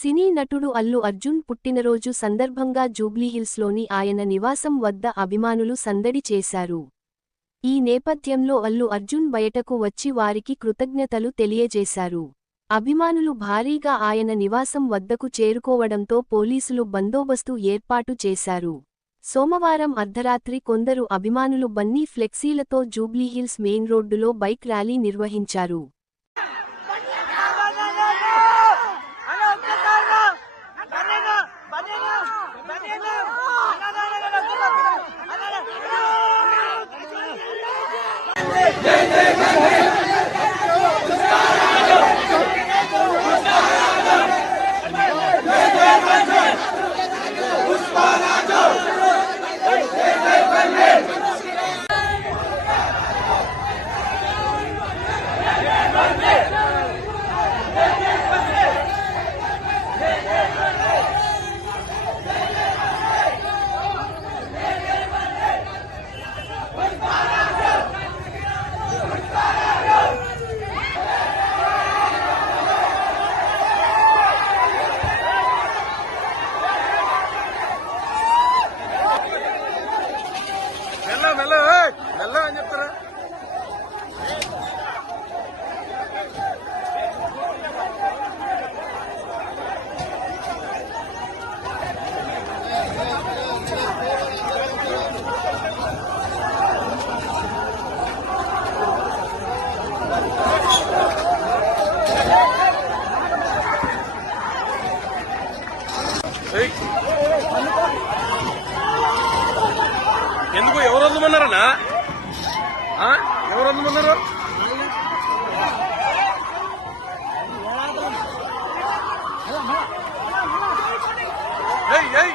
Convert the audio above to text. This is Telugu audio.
సినీ నటుడు అల్లు అర్జున్ పుట్టినరోజు సందర్భంగా జూబ్లీహిల్స్లోని ఆయన నివాసం వద్ద అభిమానులు సందడి చేశారు. ఈ నేపథ్యంలో అల్లు అర్జున్ బయటకు వచ్చి వారికి కృతజ్ఞతలు తెలియజేశారు. అభిమానులు భారీగా ఆయన నివాసం వద్దకు చేరుకోవడంతో పోలీసులు బందోబస్తు ఏర్పాటు చేశారు. సోమవారం అర్ధరాత్రి కొందరు అభిమానులు బన్నీ ఫ్లెక్సీలతో జూబ్లీహిల్స్ మెయిన్ రోడ్డులో బైక్ ర్యాలీ నిర్వహించారు. మెల్ల అని చెప్తారా? ఎందుకు ఎవరు వద్దమన్నారన్నా? ఎవరు వద్దమన్నారు? ఏయ్